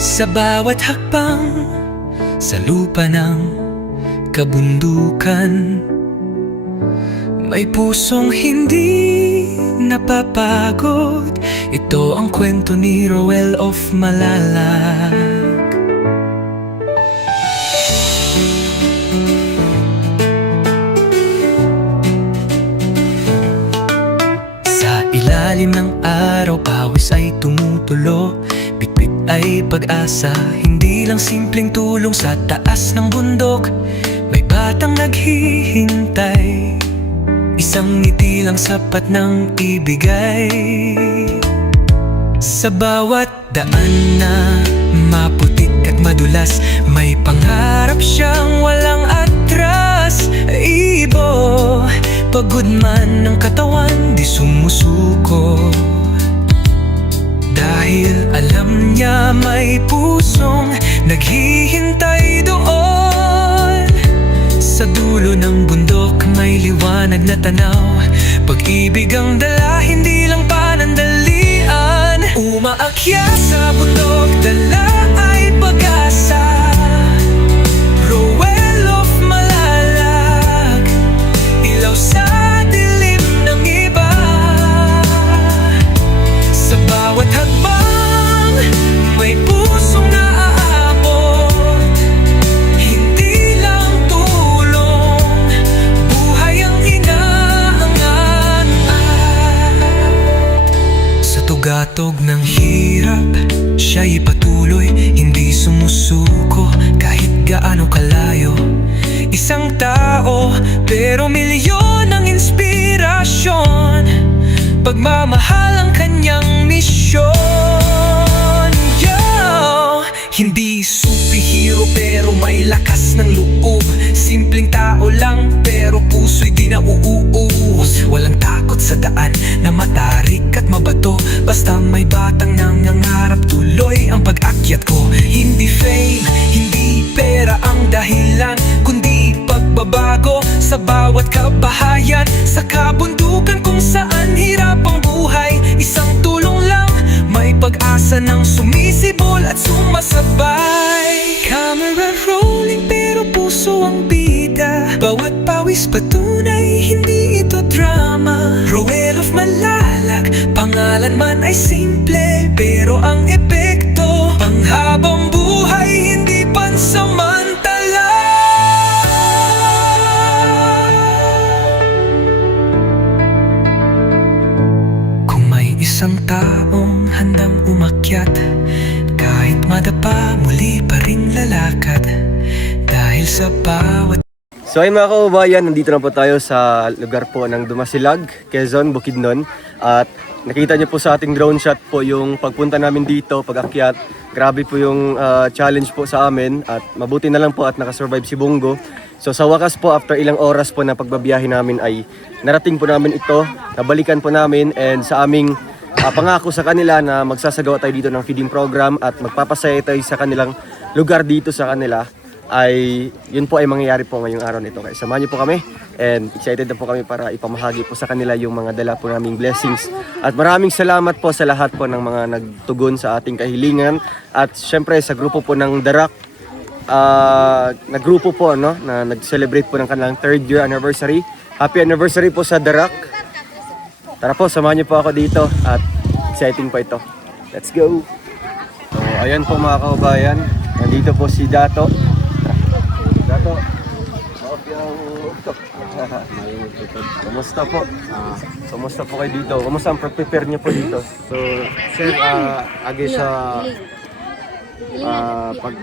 Sa bawat hakbang sa lupa ng kabundukan, may pusong hindi napapagod. Ito ang kwento ni Roel of Malalag. Sa ilalim ng araw, pawis ay tumutulo. Bitbit ay pag-asa, hindi lang simpleng tulong. Sa taas ng bundok, may batang naghihintay. Isang ngiti lang sapat ng ibigay. Sa bawat daan na maputik at madulas, may pangarap siyang walang atras. Ibo, pagod man ng katawan, di sumusuko. Dahil alam niya may pusong naghihintay doon. Sa dulo ng bundok may liwanag na tanaw. Pag-ibig ang dala, hindi lang panandalian. Umaakyat sa bundok, dala ay pag-asa. Roel of Malalag, ilaw sa dilim ng iba. Sa bawat hagbang, may pusong naaabot. Hindi lang tulong, buhay ang inaangan. Sa tugatog ng hirap, siya'y patuloy, hindi sumusuko kahit gaano kalayo. Isang tao, pero milyon ang inspirasyon. Pagmamahal ang kanyang misyon. Yo! Hindi superhero pero may lakas ng loob. Simpleng tao lang pero puso'y di nauuus. Walang takot sa daan na matarik at mabato. Basta may batang nangangarap, tuloy ang pag-akyat ko. Hindi fame, hindi pera ang dahilan, kundi pagbabago sa bawat kabahayan. Sa kabundukan kung saan hirap ang buhay, isang tulong lang, may pag-asa ng sumisibol at sumasabay. Camera rolling pero puso ang bida. Bawat pawis patunay, hindi ito drama. Roel of Malalag, pangalan man ay simple, pero ang epekto panghabang buhay, hindi pansamantala. Kung may isang taong handang umakyat, kahit madapa, muli pa rin lalakad. Dahil sa bawat... So ay mga kaubayan, nandito na po tayo sa lugar po ng Dumasilag, Quezon, Bukidnon. At nakita niyo po sa ating drone shot po yung pagpunta namin dito, pag-akyat. Grabe po yung challenge po sa amin at mabuti na lang po at nakasurvive si Bongo. So sa wakas po, after ilang oras po na pagbabiyahe namin ay narating po namin ito, nabalikan po namin, and sa aming pangako sa kanila na magsasagawa tayo dito ng feeding program at magpapasaya tayo sa kanilang lugar dito sa kanila, ay yun po ay mangyayari po ngayong araw nito. Kaya samahan niyo po kami, and excited na po kami para ipamahagi po sa kanila yung mga dala po naming blessings. At maraming salamat po sa lahat po ng mga nagtugon sa ating kahilingan. At syempre sa grupo po ng Darak, na grupo po no, na nag-celebrate po ng kanilang 3rd year anniversary. Happy anniversary po sa Darak. Tara po, samahan niyo po ako dito at exciting po ito. Let's go! So ayan po mga kaubayan, nandito po si Dato. Dato, kumusta po? Kumusta po kayo dito? Kumusta ang prepare niyo po dito? So, sir, agi sa pag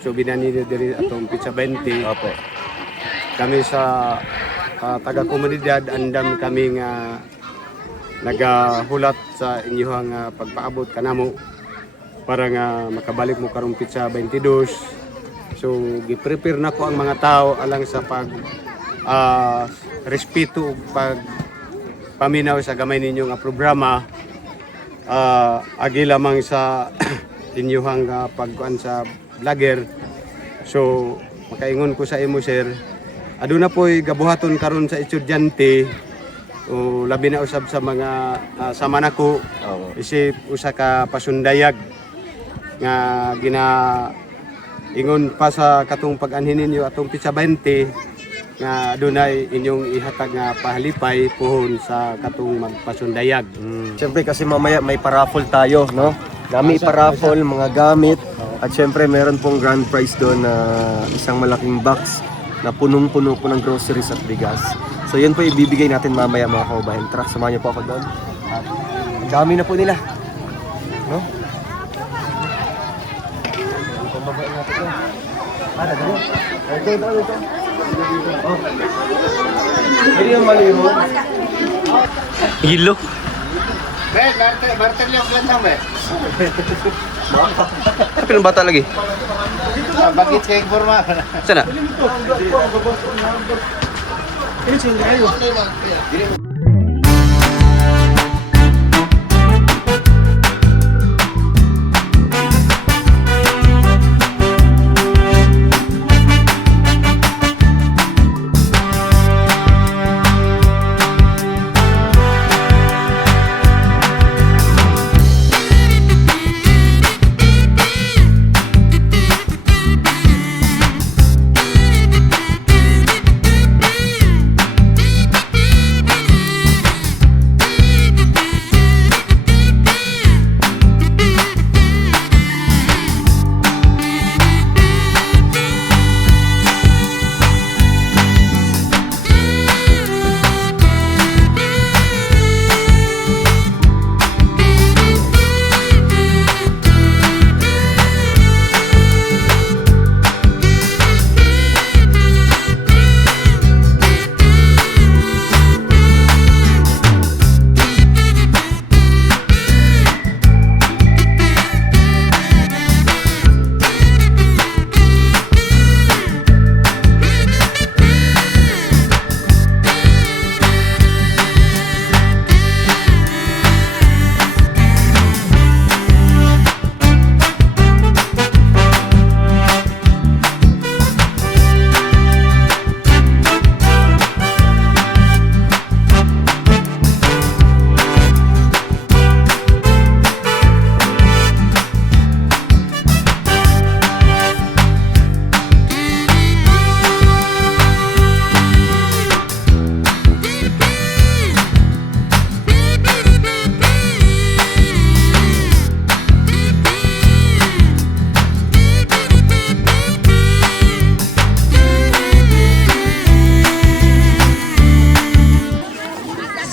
subinan ni diri atong pizza 20. Opo. Kami sa taga-komunidad andam kami nga nagahulat sa inyong pagpaabot kanamo para nga makabalik mo karong pizza 22. So, gi-prepare na ko ang mga tao alang sa pag respeto ug pag paminaw sa gamay ninyo nga programa. Agi lamang sa inyong pagkuan sa vlogger. So, makaingon ko sa imo, sir, aduna po'y gabuhaton karon sa estudyante o labi na usab sa mga sama nako isip usa ka pasundayag nga gina ingon pa sa katong pag-anhin ninyo atong pizza 20 nga dunay inyong ihatag nga pahalipay puhon sa katong magpasundayag. Siyempre kasi mamaya may paraffle tayo, no? Nami paraffle, mga gamit, at siyempre meron pong grand prize doon na isang malaking box na punong-puno po ng groceries at bigas. So yun po ibibigay natin mamaya mga kababayan. Tara, samahan niyo po ako doon. At ang dami na po nila. No? Ang pambabain natin doon. Dali. Ito. Oh. Hindi yung mali mo. Hilo. Barter yung lang be. Tapi ng bata lagi. Bakit kay informa? Sana?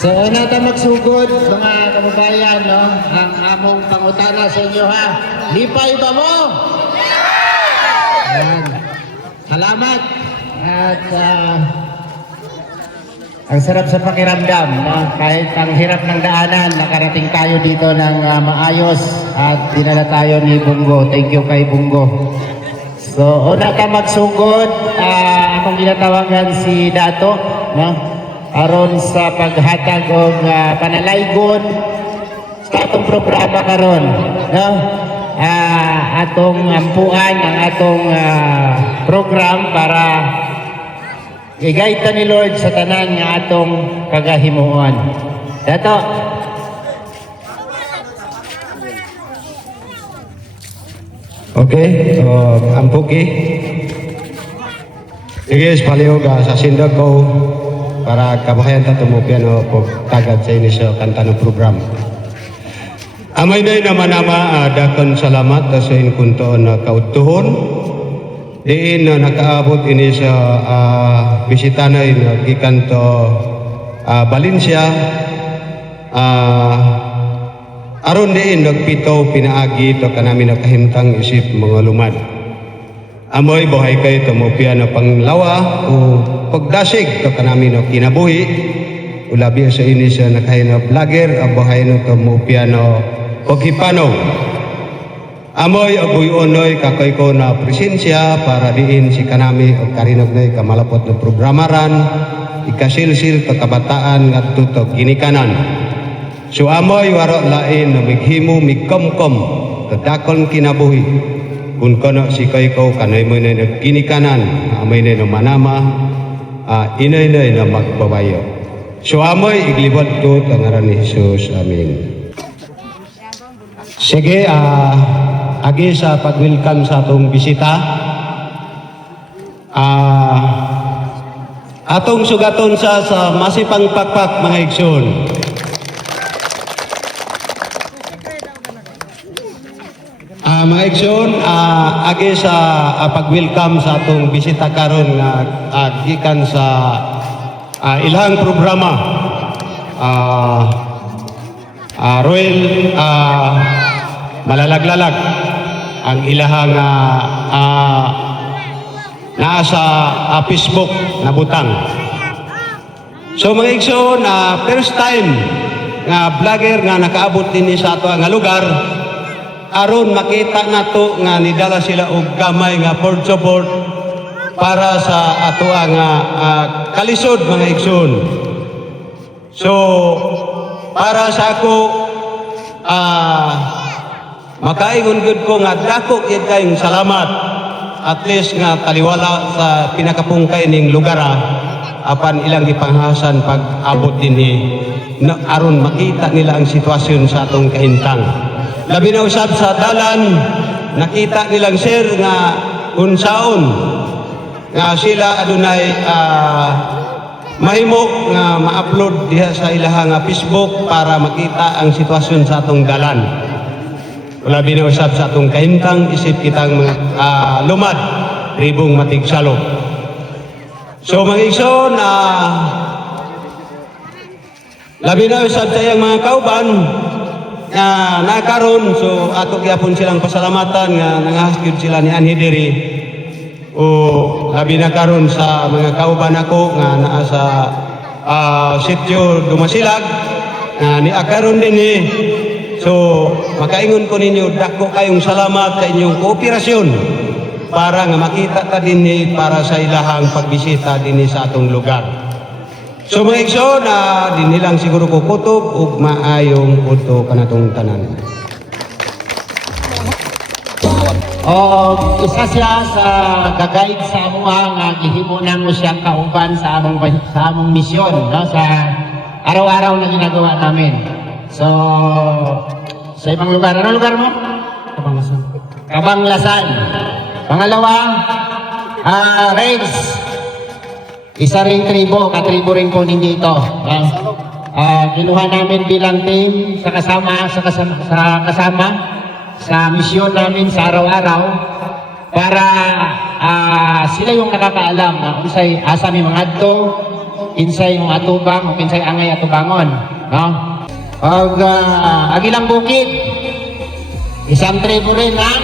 So una ta magsugod mga kababayan, no? Ang among pangutana sa inyo ha. Lipay ba mo? Yan. Salamat. At ang sarap sa pakiramdam, no? Kahit ang hirap ng daanan, nakarating tayo dito ng maayos at dinala tayo ni Bungo. Thank you kay Bungo. So una ta magsugod, akong ginatawagan si Dato, no? Aron sa paghatag og panalaygon sa atong programa karon, no? Atong ampuan ang atong program para i-guide ni Lord sa tanan nga atong pagahimuon. Dato. Okay, ampuki. Sige, palihog sa sindag ko para kabahayan ta tumupian o tagad sa inis kanta ng program. Amay day naman dakon salamat sa inkunto na kautuhon. Diin na nakaabot ini sa bisitanay na gikan to Valencia. Aron diin nagpito pinaagi to kanami nakahimtang isip mga lumad. Amoy buhay kayo tumupian na panglawa o pagdasig to kanami no kinabuhi. Ulabi sa ini sa nakahin na vlogger ang buhay no tumupian no paghipano. Amoy abuy onoy kakoy ko na presensya para diin si kanami o karinag na kamalapot na programaran ikasilsil to kabataan at tutok ginikanan. So amoy waro lain na mighimo migkomkom tadakon kinabuhi. Kung kono si ko kanay mo na nagkinikanan, amoy na manama, inay na magbabayo. So amoy iglibot to tangaran ni Jesus. Amen. Sige, agi sa pag-welcome sa atong bisita. Atong sugaton sa masipang pakpak mga igsoon. Mga igsoon, agi sa pag-welcome sa atong bisita karon nga gikan sa ilahang programa. Royal Malalaglalag ang ilahang nasa Facebook na butang. So mga igsoon, first time nga vlogger nga nakaabot din sa ato nga lugar, aron makita nato nga nidala sila og gamay nga port support para sa ato nga kalisod mga igsoon. So para sa ako makaingon gud ko nga dako gyud kayong salamat at least nga taliwala sa pinakapungkay ning lugar apan ilang gipanghasan pag abot dinhi aron makita nila ang sitwasyon sa atong kahintang. Labi na usab sa dalan nakita nilang sir nga unsaon nga sila adunay mahimo nga ma-upload diha sa ilahang Facebook para makita ang sitwasyon sa atong dalan. Labi na usab sa atong kahintang isip kitang lumad ribong matigsalok. So mga igsoon, labi na usab sa iyang mga kauban nakaron, so ato gyapon silang pasalamatan nga nangahaskid sila ni Anhi diri. O labi na karon sa mga kauban ako nga naa sa sitio Dumasilag nga ni akaron din so makaingon ko ninyo dako kayong salamat sa inyong kooperasyon para nga makita ta dinhi para sa ilahang pagbisita dinhi sa atong lugar. So mga igsoon, dinhi lang siguro ko kutob ug maayong udto kanatong tanan. Isa siya sa gagayad sa amuha nga gihimo namo siyang kauban sa among misyon, no, sa araw-araw na ginagawa namin. So sa ibang lugar, ano lugar mo? Kabanglasan. Kabanglasan. Pangalawa, Regs. Isa ring tribo, katribo rin po ninyo ito. Kinuha namin bilang team sa kasama sa misyon namin sa araw-araw para sila yung nakakaalam na unsay asa mi mangadto, kinsay yung atubang o kinsay angay atubangon, no? Pag Agilang Bukid, isang tribo rin ang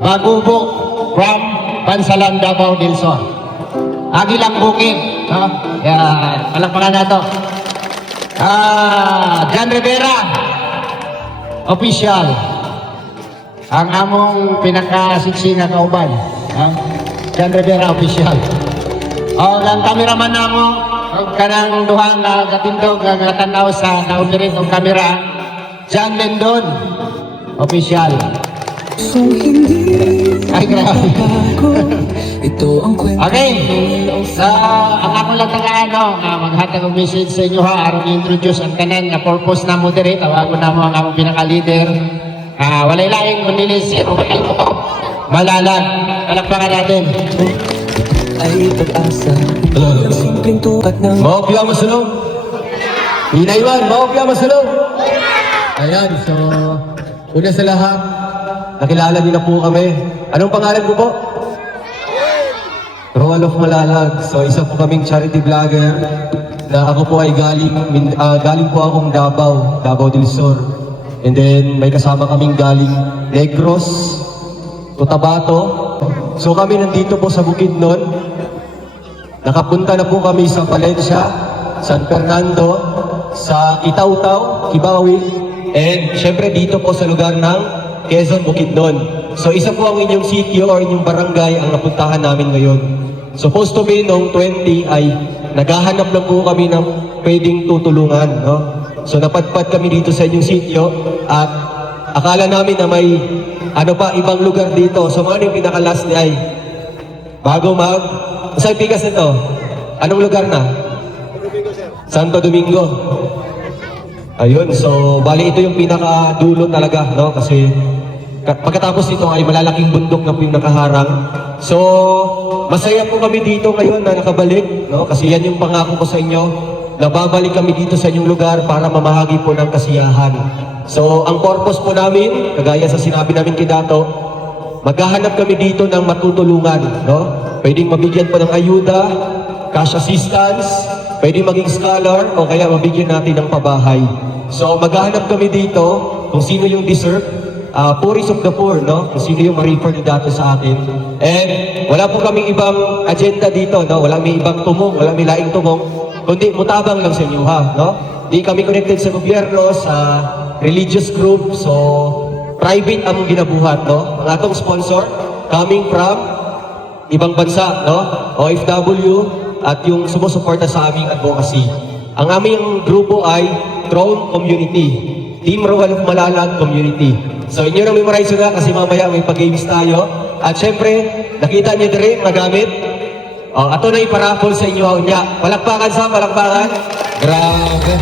Bagubo from Bansalan, Davao del Sur. Agilang Bukid, no? Palakpakan na ito. John Rivera official ang among pinakasiksi nga kauban, John Rivera official. Ang cameraman namo kanang duhang katindog nga tanaw sa naulirin ng kamera, John Lendon official. Ay, grabe. Okay, ang ako lang maghatag ng message sa inyo aron i-introduce ang tanan na purpose na mo diri. Tawagon na mo ang among pinaka-leader. Walay laing kundi si Malalag. Palakpakan natin. Ay pag-asa ng simpleng tukat ng Maopya masulong. Hinaywan, maopya masulong. Ayan, so una sa lahat, nakilala niyo na po kami. Anong pangalan ko po? Rowan of Malalag. So isa po kaming charity vlogger na ako po ay galing po akong Davao del Sur. And then may kasama kaming galing Negros, Cotabato. So kami nandito po sa Bukidnon. Nakapunta na po kami sa Valencia, San Fernando, sa Itaw-Taw, Kibawi, and syempre dito po sa lugar ng Quezon, Bukidnon. So isa po ang inyong sitio or inyong barangay ang napuntahan namin ngayon. Supposed to be noong 20 ay naghahanap lang po kami ng pwedeng tutulungan, no? So napadpad kami dito sa inyong sitio at akala namin na may ibang lugar dito. So ano yung pinaka-last ni ay bago saan bigas nito? Anong lugar na? Santo Domingo. Ayun, so bali ito yung pinakadulo talaga, no? Kasi pagkatapos nito ay malalaking bundok na po yung nakaharang. So, masaya po kami dito ngayon na nakabalik, no? Kasi yan yung pangako ko sa inyo, na babalik kami dito sa inyong lugar para mamahagi po ng kasiyahan. So, ang purpose po namin, kagaya sa sinabi namin kay Dato, maghahanap kami dito ng matutulungan, no? Pwedeng mabigyan po ng ayuda, cash assistance, pwedeng maging scholar, o kaya mabigyan natin ng pabahay. So, maghahanap kami dito kung sino yung deserve, poorest of the poor, no? Kung sino yung ma-refer ni Dato sa atin. And wala po kaming ibang agenda dito, no? Wala may ibang tumong, wala may laing tumong, kundi mutabang lang sa inyo, ha, no? Di kami connected sa gobyerno, sa religious group, so private among ginabuhat, no? Ang atong sponsor, coming from ibang bansa, no? OFW, at yung sumusuporta sa aming advocacy. Ang aming grupo ay Throne Community, Team Rowan of Malalag Community. So inyo nang memorize na kasi mamaya may pag-games tayo. At syempre, nakita niyo din magamit. Ato na iparapol sa inyo niya. Palakpakan sa palakpakan. Grabe.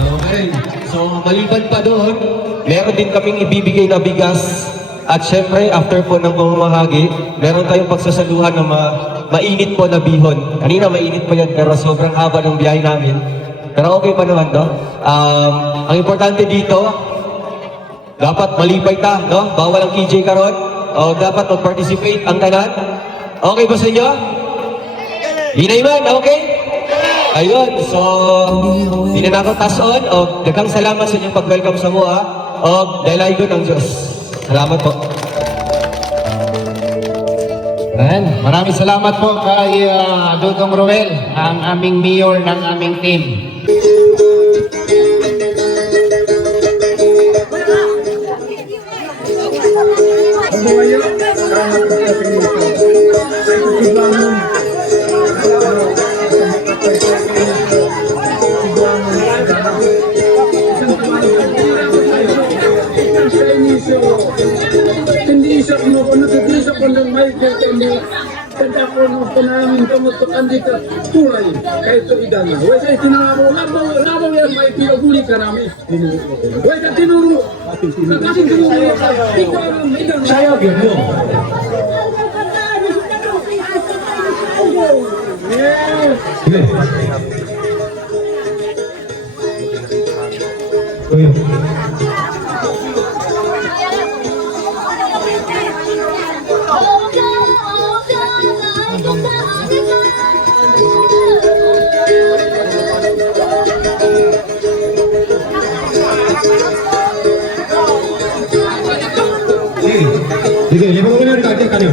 Okay. So maliban pa doon, meron din kaming ibibigay na bigas. At syempre, after po ng pamamahagi, meron tayong pagsasaluhan na mainit po na bihon. Kanina mainit po yan, pero sobrang haba ng biyahe namin. Pero okay pa naman, no? Ang importante dito, dapat malipay ta, no? Bawal ang KJ karon. O dapat mag-participate ang tanan. Okay ba sa inyo? Hinay man, okay? Ayun, so, di na ako tason. O, daghang salamat sa inyong pag-welcome sa mua. O, dahil ko ng Diyos. Salamat po. Ayan, maraming salamat po kay Dudong Roel, ang aming mayor ng aming team. Hindi siya kumukulit, hindi siya kung may kaya kaya ko nung panangin kamutukan di ka tulay kahit ito idana. Huwag kayo tinangabo, labaw yan may pinaguli ka namin. Huwag ka tinuro, nakasing tinuro, ikaw ang idana. Sayo, gino. Sige, lima ko na rin dia kanyo.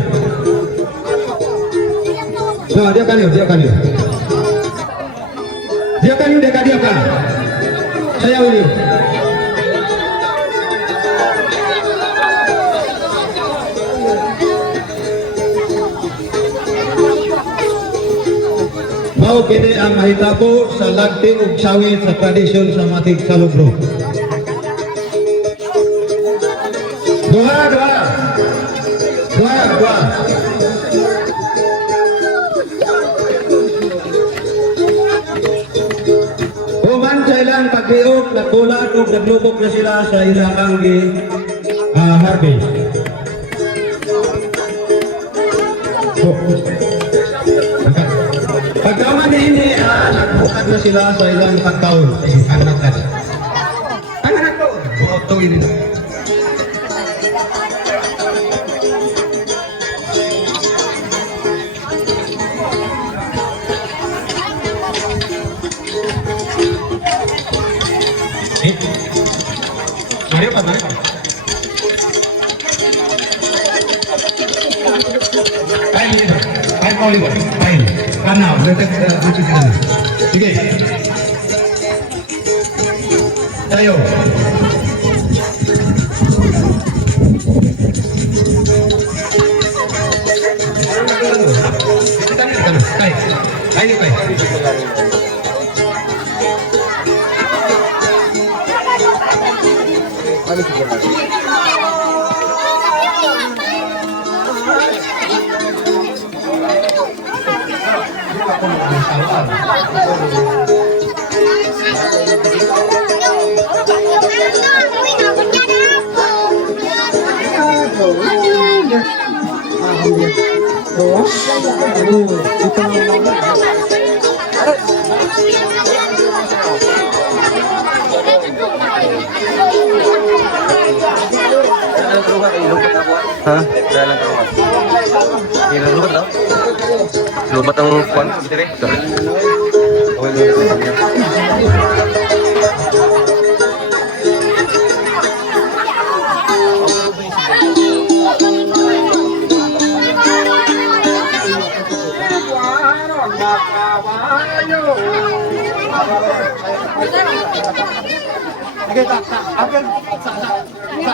Nah, dia kanyo. Dia kanyo, dia kan. Saya ini. Mao kini ang mahitabo sa lagting ug sawit sa tradisyon sa Matig Salubro. Doa. Human sa ilang pagbiog, nagbulat o naglubog na sila sa ilang harvest. Pagkaman ini, nagbukat na sila sa ilang pagkaon. Ang anak ko! Ito ini. Mario pa. Kain mo ulit. Kain. Kana, letak dito kita. Sige. Tayo. Kain. Ha? Lubat daw? Lubat ang kwan? Dire?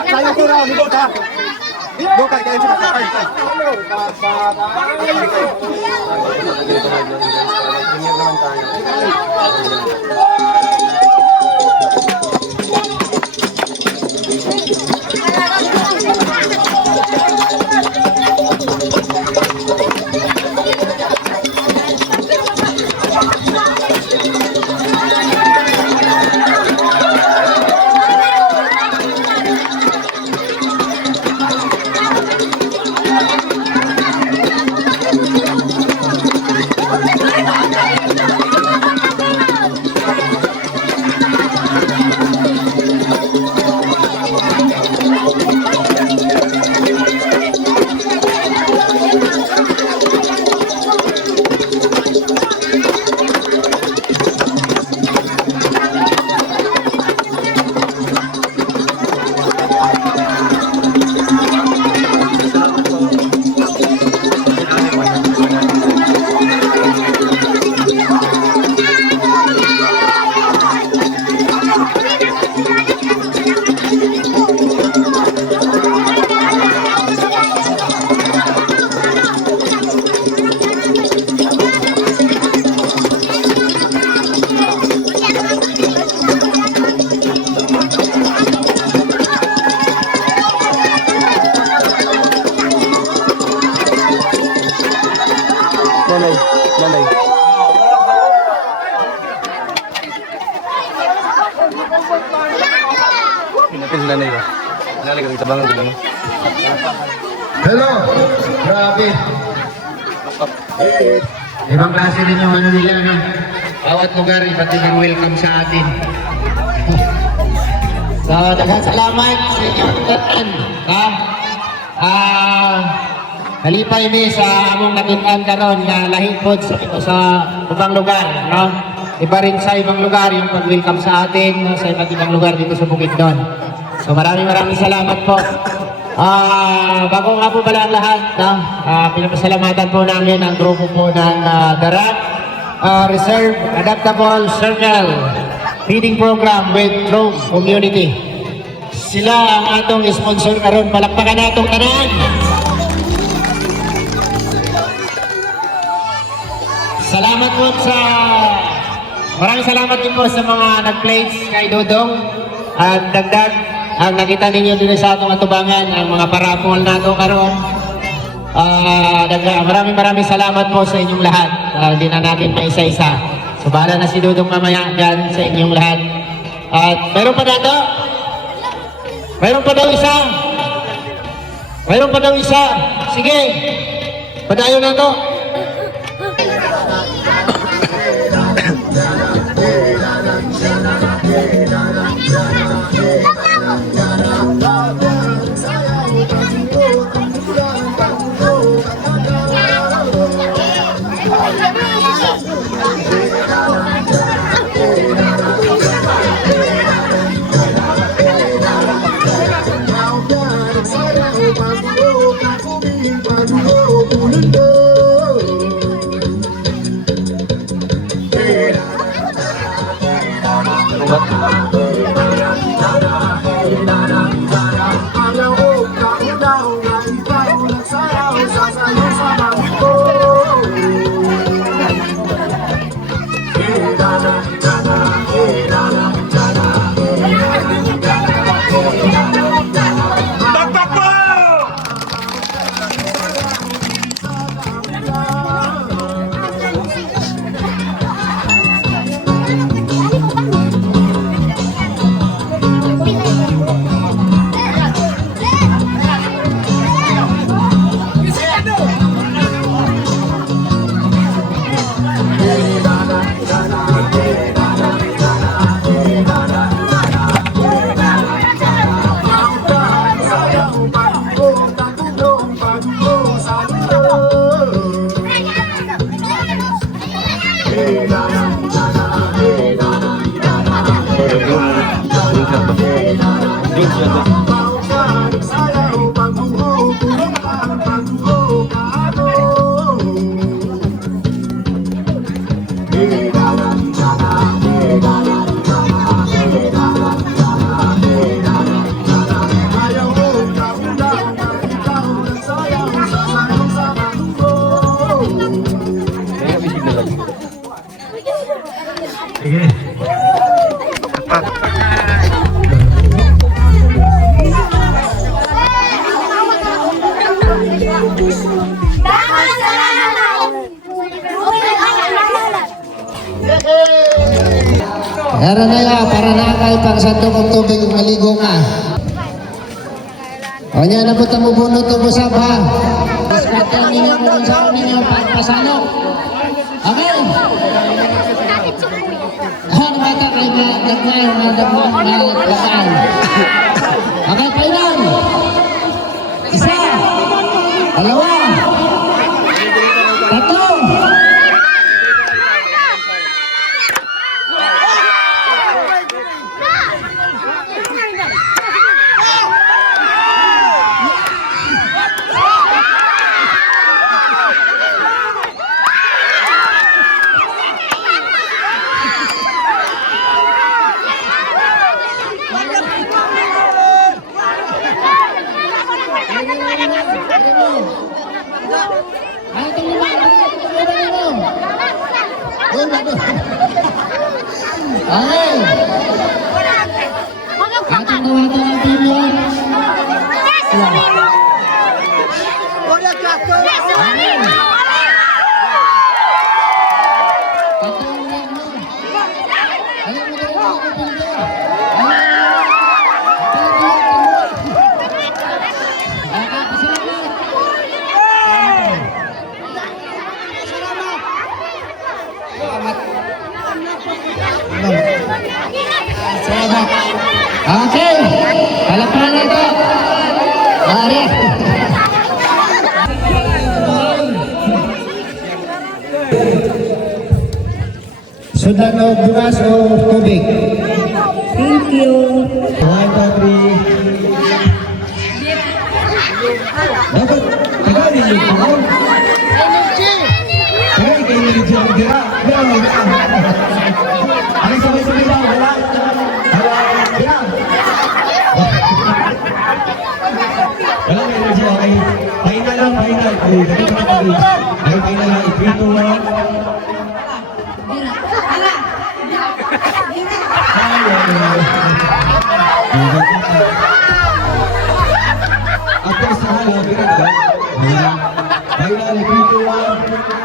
Saya ko raw, libot ha. Bukay kayo sa sakay. Nanay ba? Nanay ka itabangan ko. Hello! Grabe! Ibang klase din yung ano nila, no? Bawat lugar, iba't ibang welcome sa atin. So, daghang salamat sa inyong tutan. Halipay mi sa among nakitaan karon nga lahi pod sa ibang lugar, no? Iba rin sa ibang lugar yung pag-welcome sa atin, no? Sa iba't ibang lugar dito sa Bukidnon. So maraming salamat po. Bago nga po pala ang lahat, no? Pinapasalamatan po namin ang grupo po ng Darat Reserve Adaptable Circle Feeding Program with Trove Community. Sila ang atong sponsor karon. Palakpakan natong tanan. Salamat po maraming salamat din po sa mga nag-plates kay Dodong at dagdag ang nakita ninyo din sa atong atubangan ang mga parapol nato karon. Maraming salamat po sa inyong lahat. Hindi na natin pa isa-isa. So bahala na si Dodong mamaya dyan sa inyong lahat. At meron pa dato? Mayroon pa daw isa. Sige. Padayon na to. Meron na yan, para nakakay pang santo kong tubig kung maligo ka. O niya, nabuta mo bunot o busap ha. Diskarte ninyo kung saan ninyo pasalok. Okay. Ang bata kayo nagmahal. Okay, pailan. Isa. Dalawa. Tatlo. Okay, palakpakan na ito. Mari. Sudan o bukas o tubig? Thank you. 1, 2, 3. Dapat, tagal din yung ako. Tagal kayo yung dyan. Dira. Ano sabay-sabay ba? Wala. Dira. Wala may energy. Okay. Pahinga lang, pahinga. Okay, pahinga lang. 3, 2, 1. After sa halaw, birat ba? Pahinga lang, 3, 2, 1.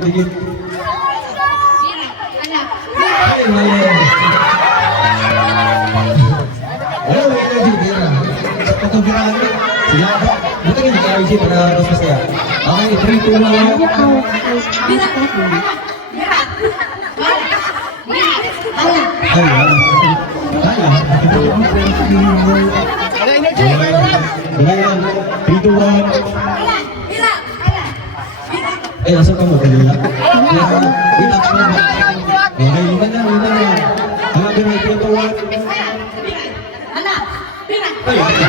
Digit. Ay, mali. Wala may energy, Bira. Sa patong Bira, sila, buta nga nag-RG para mas masaya. Okay, 3, 2, 1. Ay, wala. Wala. 3, 2, 1. Eh, nasa ka mo, kanila? Wait, ako na. Okay, lima na. Hanggang din ay 3, 2, 1. Okay, apat.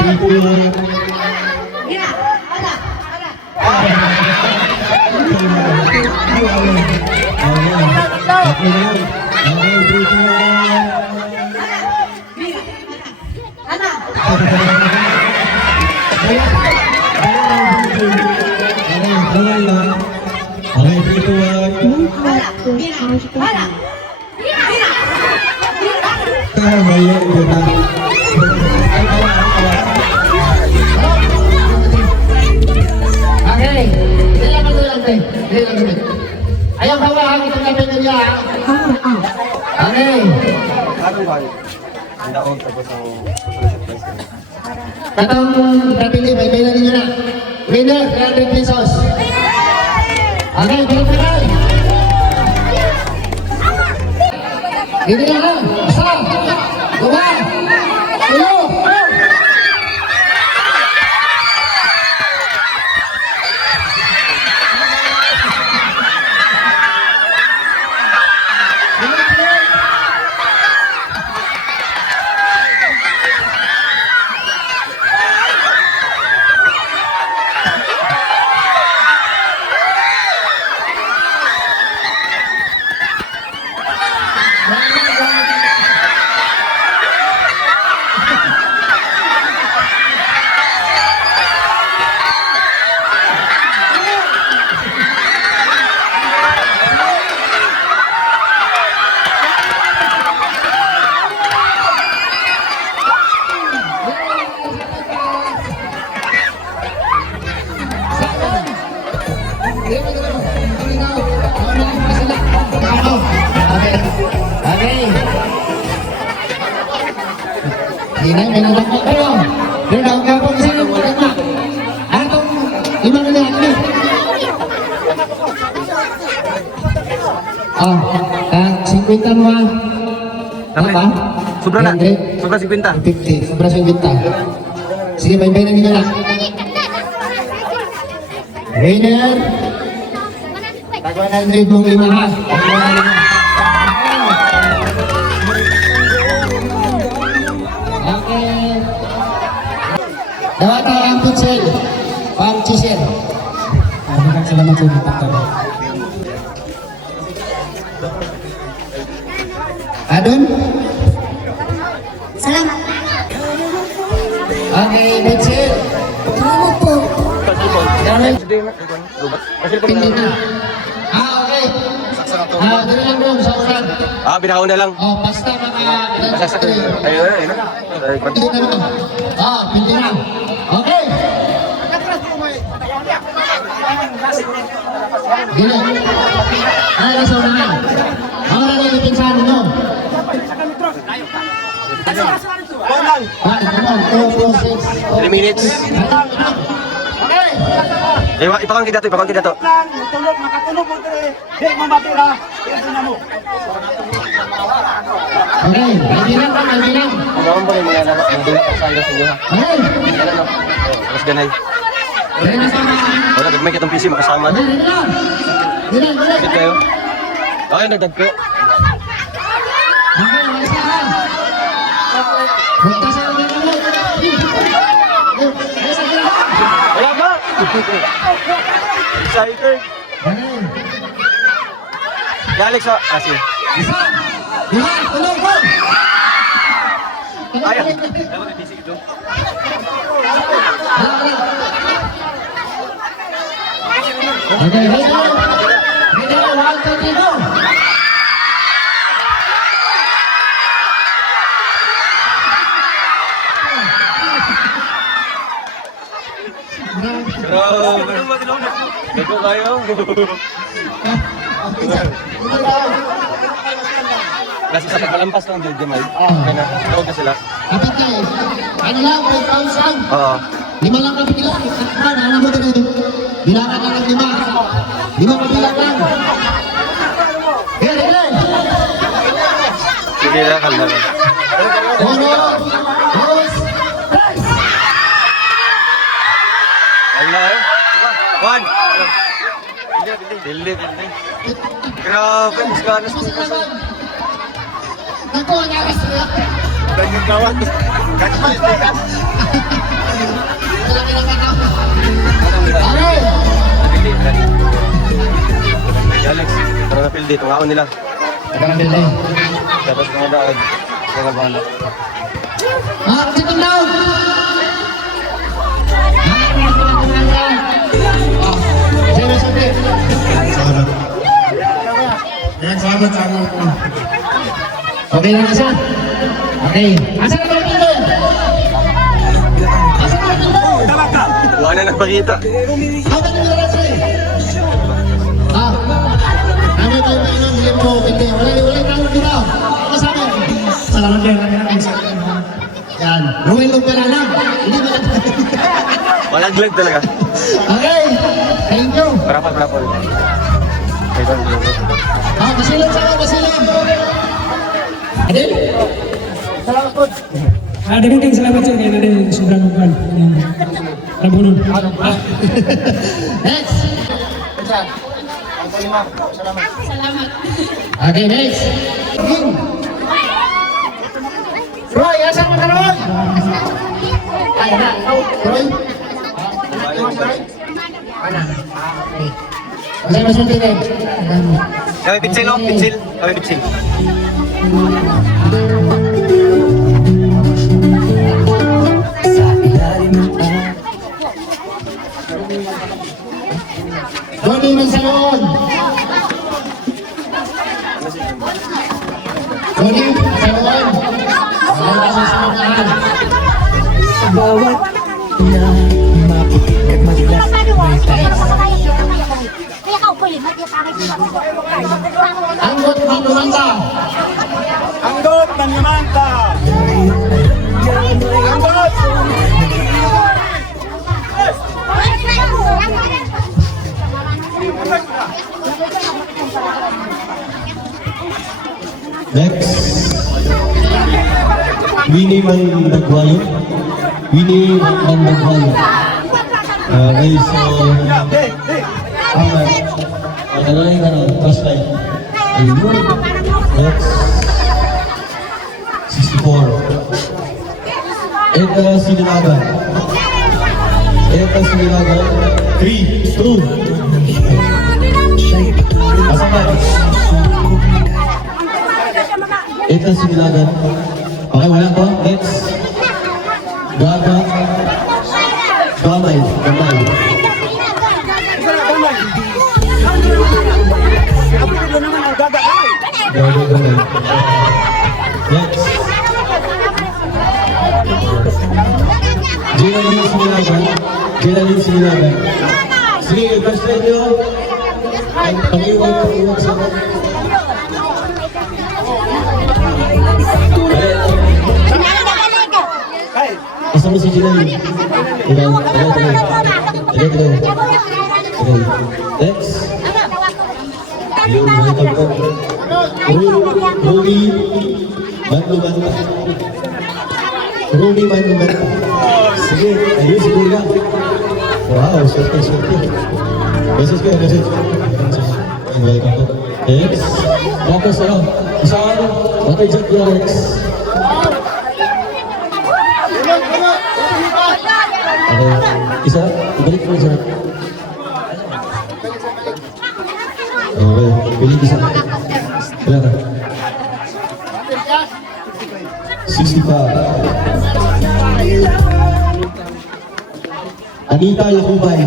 3, 2, 1. Ayaw hawakan itong gabi niya. Okay. Katong napili, may pera ninyo na. Winner, 300 pesos. Okay, pinipinay. Hindi na lang. Isa, dua, tulo. Okay. Okay. Hindi na, may nalakot kayo. Doon daw ka po kasi yung mga. Atong imang na yan. Ah, 50 mo. Apa? Sobra na. 100? Sobra 50. 50. Sobra 50. Sige, bye-bye na nila lang. Winner. Tag 100 mong lima ha. Okay. Dapat ang pichel. Pang chisel. Maraming salamat sa pagtawag. Adon? Salamat. Okay, pichel. Salamat po. Pindi na. Okay. Dali lang bro, sa ulan. Binakaw na lang. Basta Masaksak. Ayun. Pindi na naman. Pindi na. Okay. Gila. Ano na sa unahan? Mga na yung pinsan ninyo. 3 minutes. Ipakang kita to. Okay, hindi lang. Ano ba yung mga nanak ng dula sa iyo sa inyo ha? Okay. Mas ganay. Dali na sama. Wala, gagmay kitong PC makasama. Dali na. Bakit kayo? Okay, nagdagko. Okay, walisahan. Buktasan ulit ulit. Wala ba? Excited. Okay. Alex, sige. Isa. Dua. Tulog po. Ayaw. Okay, ready na. Ready na. 1, 2, 3, go. Nagko kayo. Kasi sa pagkalampas lang din, Jamay. Kaya na, tawag na sila. Kapit kayo. Ano lang, 5,000. Oo. Lima lang kami bilang. Ano mo din? Bilangan lang ng lima. Lima kabilang lang. Sige. Sige na, kalma lang. Uno. Dos. Tres. Ayun eh. 1. Dili. Grabe, mas ganas Mas dito sa... naman. Naku, ang agas nila. Danyang kawat. Malaki na kakao. Okay. Alex, para na field dito, ngaon nila. Nagkarambil na yun. Tapos mga daag. Mga bala. Sitting down. Zero sate. Salamat. Kaya salamat sa ano. Okay na kasi. Okay. Asa na tayo dito? Asa na tayo dito? Wala na nagpakita. Hawak mo na kasi. Ano tayo na inom? Hindi mo. Hindi. Wala tayo dito. Ano sa akin? Salamat din. Maraming salamat. Yan. Ruin mo pala lang. Hindi ba lang? Malaglag talaga. Okay. Thank you. Parapol. Basilan sama, basilan. Adil? Salamat po. Dagang salamat sir kaya na sobrang kuan. Rabunod. Next. Salamat. Okay, next. Roy, asan mo na naman? Ay, na. Roy? Masaya dito. Kami pitsil, no? Pitsil. Kami pitsil. Doni ng salon. Doni, salon. Salon ka sa salon. Bawat na maputik at madilas may tayo. Kaya ka upulit, Anggot Manumanta. Anggot ng Yamanta! Anggot! Next, Winnie Mandagwayo. Winnie Mandagwayo. Okay, so, alright. First line. Next, 64. Eta Sinilagan. 3, 2. Asaman. Eta Sinilagan. Okay, wala to. Next. Gaga. Gamay. Gamay. Gaga, gamay. Next. Geraldine Sinilagan. Geraldine Sinilagan. Sige, first line nyo. Pag-iwag sa mga. Kasama si Geraldine. Next. Yung mga kapag. Ruby Manumanta. Ruby Manumanta. Sige, ayun siguro lang. Wow, swerte. Message ko, message. Welcome po. Next. Tapos ano? Isa ano? Batay dyan ko next. Okay. Isa? Ibalik ko isa. Okay. Piling isa. Wala na. 65. Anita Yakubay.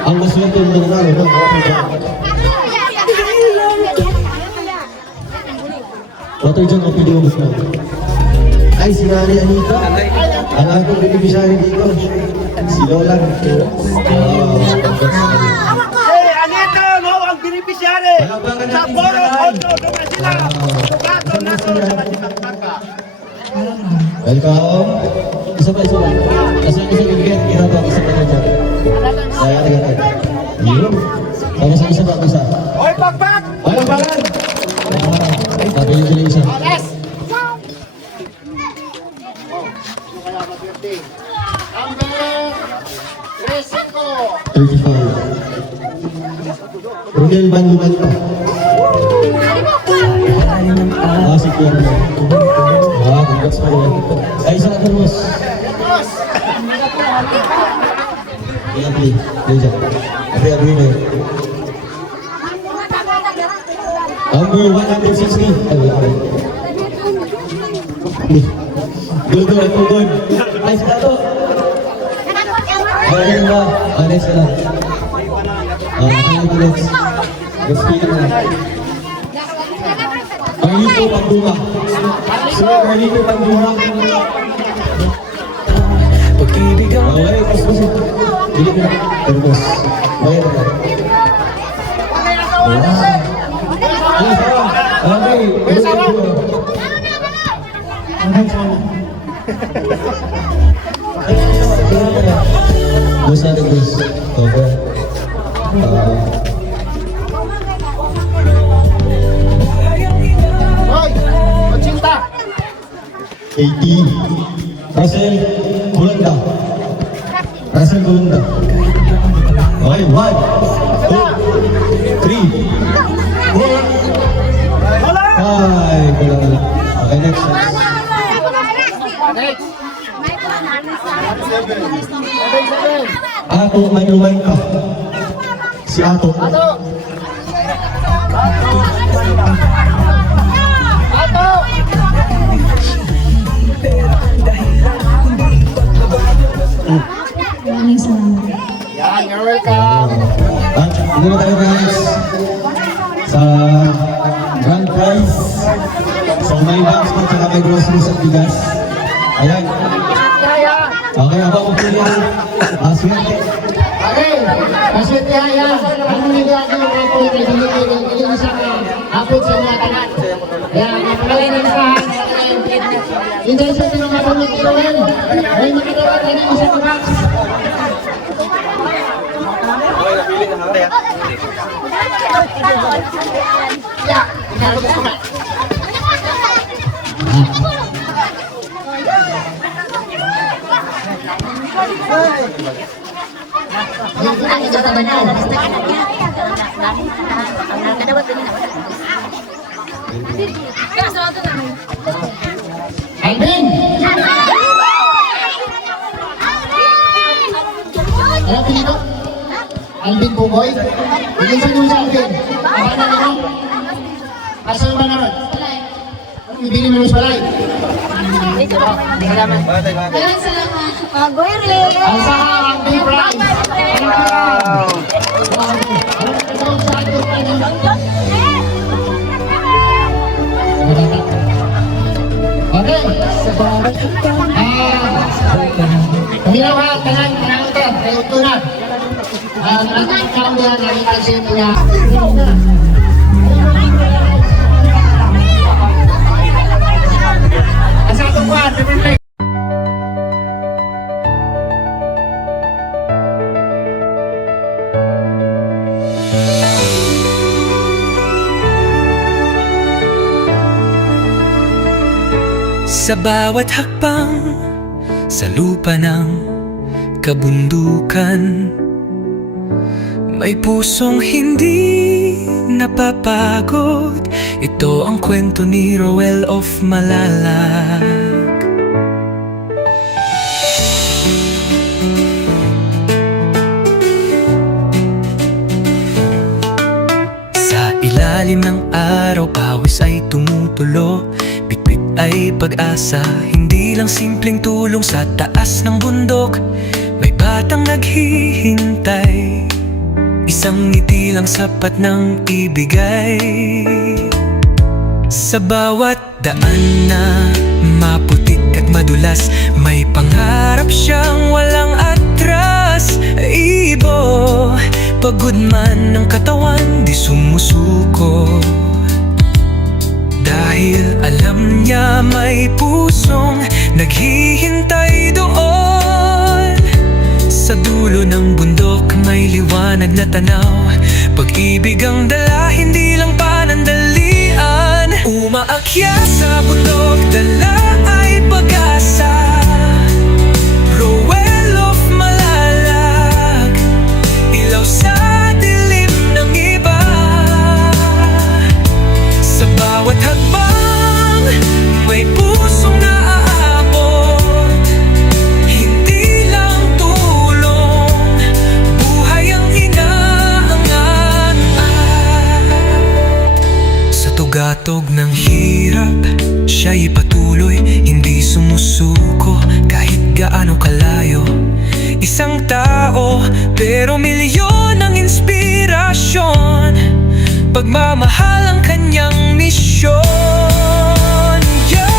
Ang maswerte ng nanalo ng Water Jump ang video mo na. Ay, si Nani Anita. Ang aking beneficiary dito. Si Lola. Hey, Anita, no, ang beneficiary! Sa Boro, Oto, Dumasila! Tugato, Nato, Dumasila! Welcome. Isa pa. Kasi isa bigyan. Kinaba, isa pa dyan. Ay, ate. Yun. Tapos isa pa. Oy, pakpak! Ay, ang pangan! Sabi yung sila isa. 35. Rodel Manumanta. Si Pierre. Congrats pa rin. Ay, isa ka boss. Iyan, Deja. Kaya winner. Number 160. Ay, wala ka rin. Good. Ay, sila to. Ayan na. Next na lang. Next speaker na. Carlito Pagduma. Sir Carlito Pagduma. Okay, boss. Dili ko na. Boss. Bayad na. Okay. Boss natin, boss. Okay. 80. Russell Gulanda. Okay, 1, 2, 3, 4. Ay, wala. Okay, next. Ato, may lumain ka. Si Ato. Maraming salamat. Yan, you're welcome. At hindi na tayo guys sa grand prize. So may box po tsaka may groceries at bigas. Ayan. Okay, habang ko pili ang swerte. Okay, maswerte ya. Ano nilagay ang mga po kay dili sa apod sa mga tanan. Ya, napalay na sa hindi sa tinamabot ko rin. Ay makita ni sa box. Ya, Alvin! Ano pinito? Alvin Bugoy? Bilisan mo sa Alvin. Apa na naman? Asal ba naman? Ibili mo sa balay. Maraming salamat. Goyre! Ang saka ang big prize. Okay. Kaminaw ha, tanan ito. Ito na. Natin ikaw na nakipansin niya. Asa itong buwan, different. Sa bawat hakbang sa lupa ng kabundukan, may pusong hindi napapagod. Ito ang kwento ni Roel of Malalag. Sa ilalim ng araw, pawis ay tumutulo. Bitbit ay pag-asa, hindi lang simpleng tulong sa taas ng bundok. May batang naghihintay, isang ngiti lang sapat ng ibigay. Sa bawat daan na maputik at madulas, may pangarap siyang walang atras. Ibo, pagod man ng katawan, di sumusuko. Dahil alam niya may pusong naghihintay doon. Sa dulo ng bundok may liwanag na tanaw. Pag-ibig ang dala, hindi lang panandalian. Umaakyat sa bundok, dala ay pag-asa. Roel of Malalag, ilaw sa dilim ng iba. Sa bawat hagbang, may pusong naaabot. Hindi lang tulong, buhay ang inaangat. Sa tugatog ng hirap, siya'y patuloy, hindi sumusuko kahit gaano kalayo. Isang tao, pero milyon ang inspirasyon. Pagmamahal ang kanyang misyon. Yo!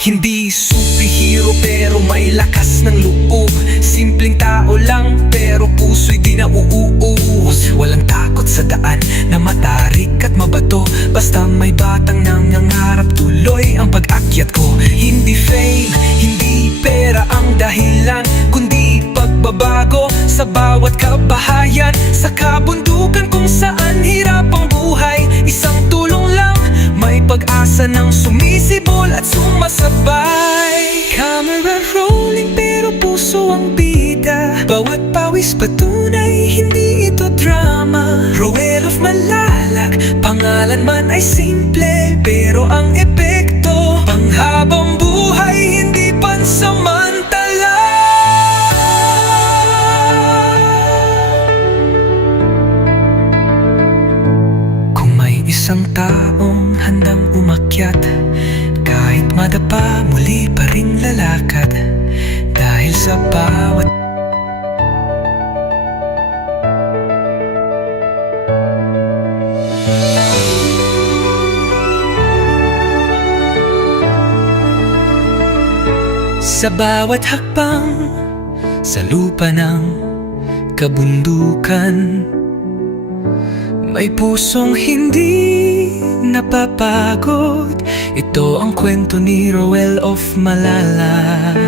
Hindi superhero pero may lakas ng loob. Simpleng tao lang pero puso'y di nauuus. Walang takot sa daan na matarik at mabato. Basta may batang nangangarap, tuloy ang pag-akyat ko. Hindi fame, hindi pera ang dahilan, kundi pagbabago sa bawat kabahayan. Sa kabundukan kung saan hirap ang buhay, isang tulong lang, may pag-asa ng sumisibol at sumasabay. Camera rolling pero puso ang bida. Bawat pawis patunay, hindi ito drama. Roel of Malalag, pangalan man ay simple, pero ang epekto panghabang buhay, hindi pansamantala. Kung may isang taong handang umakyat, kahit madapa, muli pa rin lalakad. Dahil sa bawat sa bawat hakbang sa lupa ng kabundukan. May pusong hindi napapagod. Ito ang kwento ni Roel of Malalag.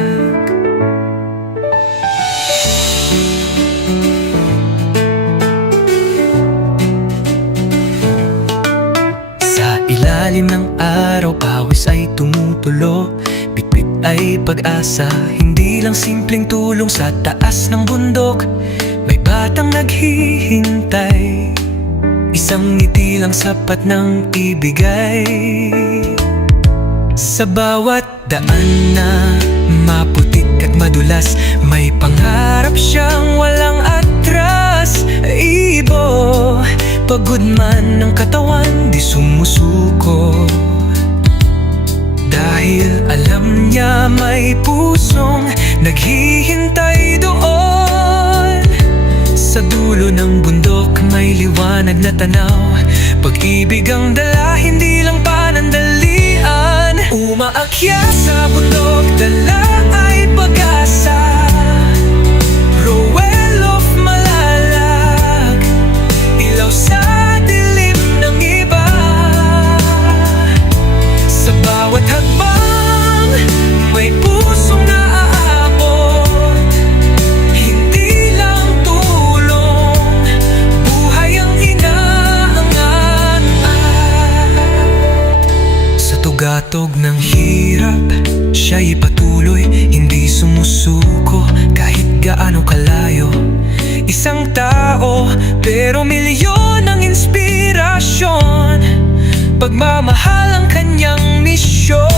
Sa ilalim ng araw, pawis ay tumutulo. Bitbit ay pag-asa, hindi lang simpleng tulong. Sa taas ng bundok, may batang naghihintay. Isang ngiti lang sapat ng ibigay. Sa bawat daan na maputik at madulas, may pangarap siyang walang atras. Ibo, pagod man ng katawan, di sumusuko. Dahil alam niya may pusong naghihintay doon. Sa dulo ng bundok may liwanag na tanaw. Pag-ibig ang dala, hindi lang panandalian. Umaakyat sa bundok, dala ay pag-asa. Roel of Malalag, ilaw sa dilim ng iba. Sa bawat hakbang, may pusong naaabot. Hindi lang tulong, buhay ang inaangat. Sa tugatog ng hirap, siya'y patuloy, hindi sumusuko kahit gaano kalayo. Isang tao, pero milyon ang inspirasyon. Pagmamahal ang kanyang misyon.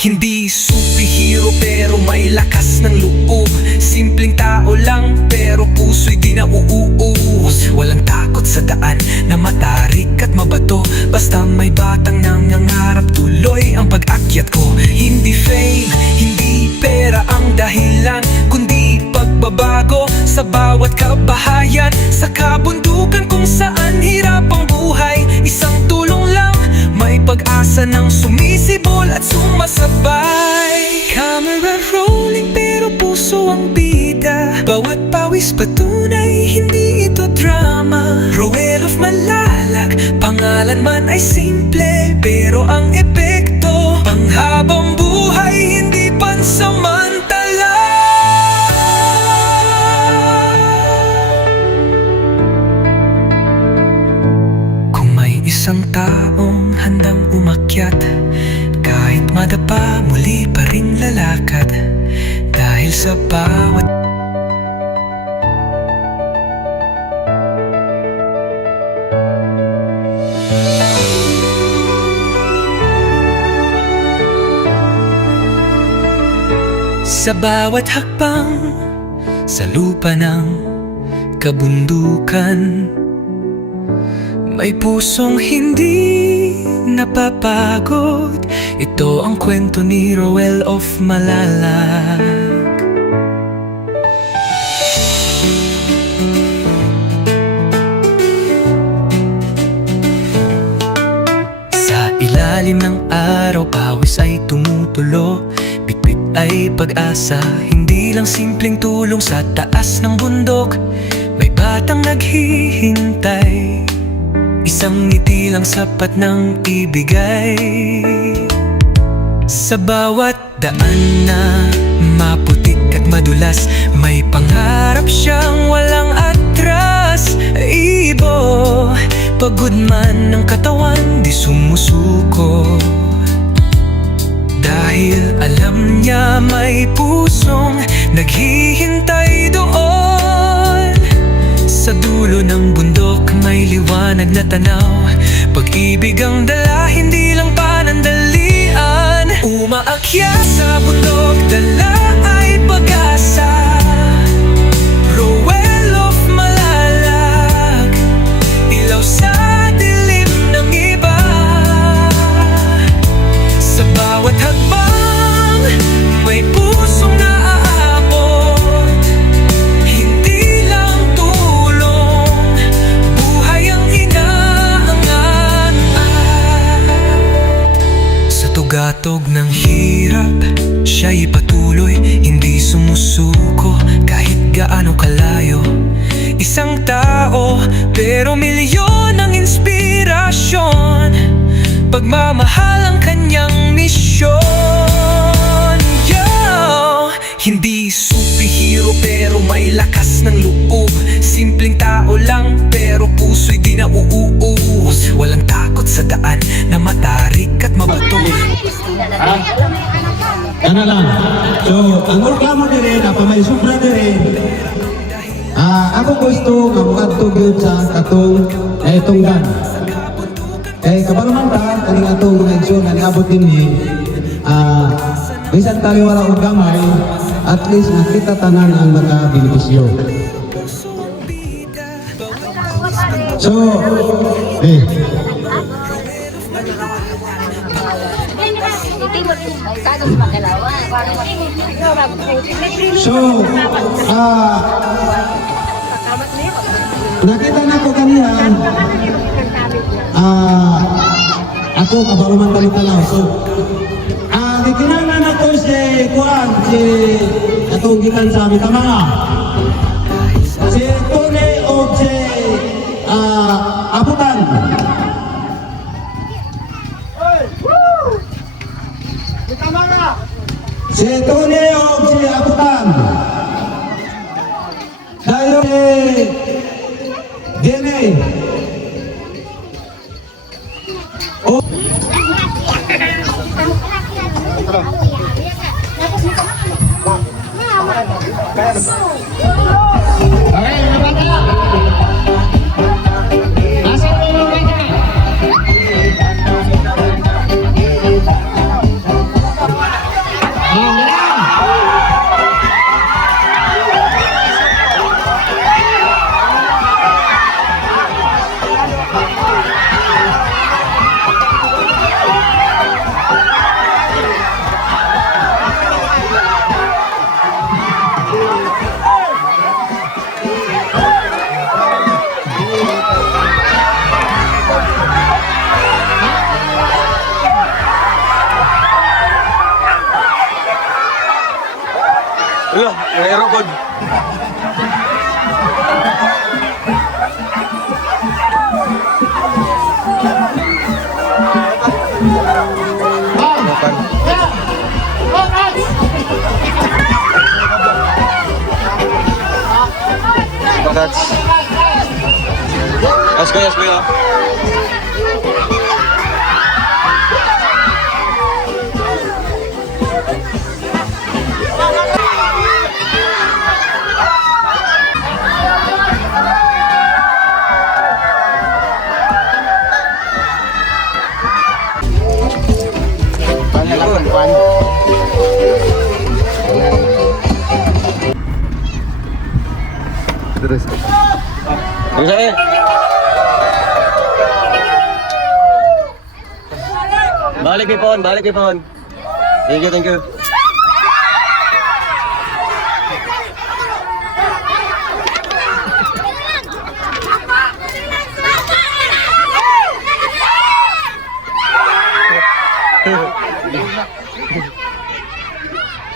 Hindi superhero pero may lakas ng loob. Simpleng tao lang pero puso'y di nauuus. Walang takot sa daan na matarik at mabato. Basta may batang nangangarap, tuloy ang pag-akyat ko. Hindi fame, hindi pera ang dahilan, kundi pagbabago sa bawat kabahayan. Sa kabundukan kung saan hirap ang buhay, isang tulong lang, may pag-asa ng sumisibol at sumasabay. Camera rolling pero puso ang bida. Bawat pawis patunay, hindi ito drama. Roel of Malalag, pangalan man ay simple, pero ang epekto panghabang buhay, hindi pansamantala. Kung may isang taong handang umakyat, kahit madapa, muli pa rin lalakad. Dahil sa bawat sa bawat hakbang, sa lupa ng kabundukan, may pusong hindi napapagod. Ito ang kwento ni Roel of Malalag. Sa ilalim ng araw, pawis ay tumutulo. Bitbit ay pag-asa, hindi lang simpleng tulong. Sa taas ng bundok, may batang naghihintay. Isang ngiti lang sapat ng ibigay. Sa bawat daan na maputik at madulas, may pangarap siyang walang atras. Ibo, pagod man ng katawan, di sumusuko. Dahil alam niya may pusong naghihintay doon. Sa dulo ng bundok may liwanag na tanaw. Pag-ibig ang dala, hindi lang panandalian. Umaakyat sa bundok, dala ay pag-asa. Roel of Malalag, ilaw sa dilim ng iba. Sa bawat hakbang, may pusong naaabot. Hindi lang tulong, buhay ang inaangat. Sa tugatog ng hirap, siya'y patuloy, hindi sumusuko tao, pero milyon ang inspirasyon. Pagmamahal ang kanyang misyon. Yo! Hindi superhero pero may lakas ng loob. Simpleng tao lang pero puso'y di nauuus. Walang takot sa daan na matarik at mabato. Kana lang. So, ang reklamo din apa may sobra din. Ako gusto nga makadtog yun sa katong tunggan. Kabaluman ta kaning atong mga igsoon nga niabot dinhi. Bisan tayo wala og gamay, at least nakita tanan ang mga benepisyo. So, nakita na ko kanina, ako kabaluman talo-talaw. So, gikinahanglan ako si atong gikan sa aming mga. Si Tony o si Aputan. Si Tony o si Aputan. Dayo si Dene. Wala, mayroon ko. Let's go, Terus. Balik Ipon. Thank you.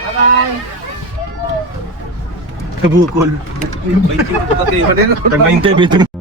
Bye-bye. Kabukol. Tag 20 beto.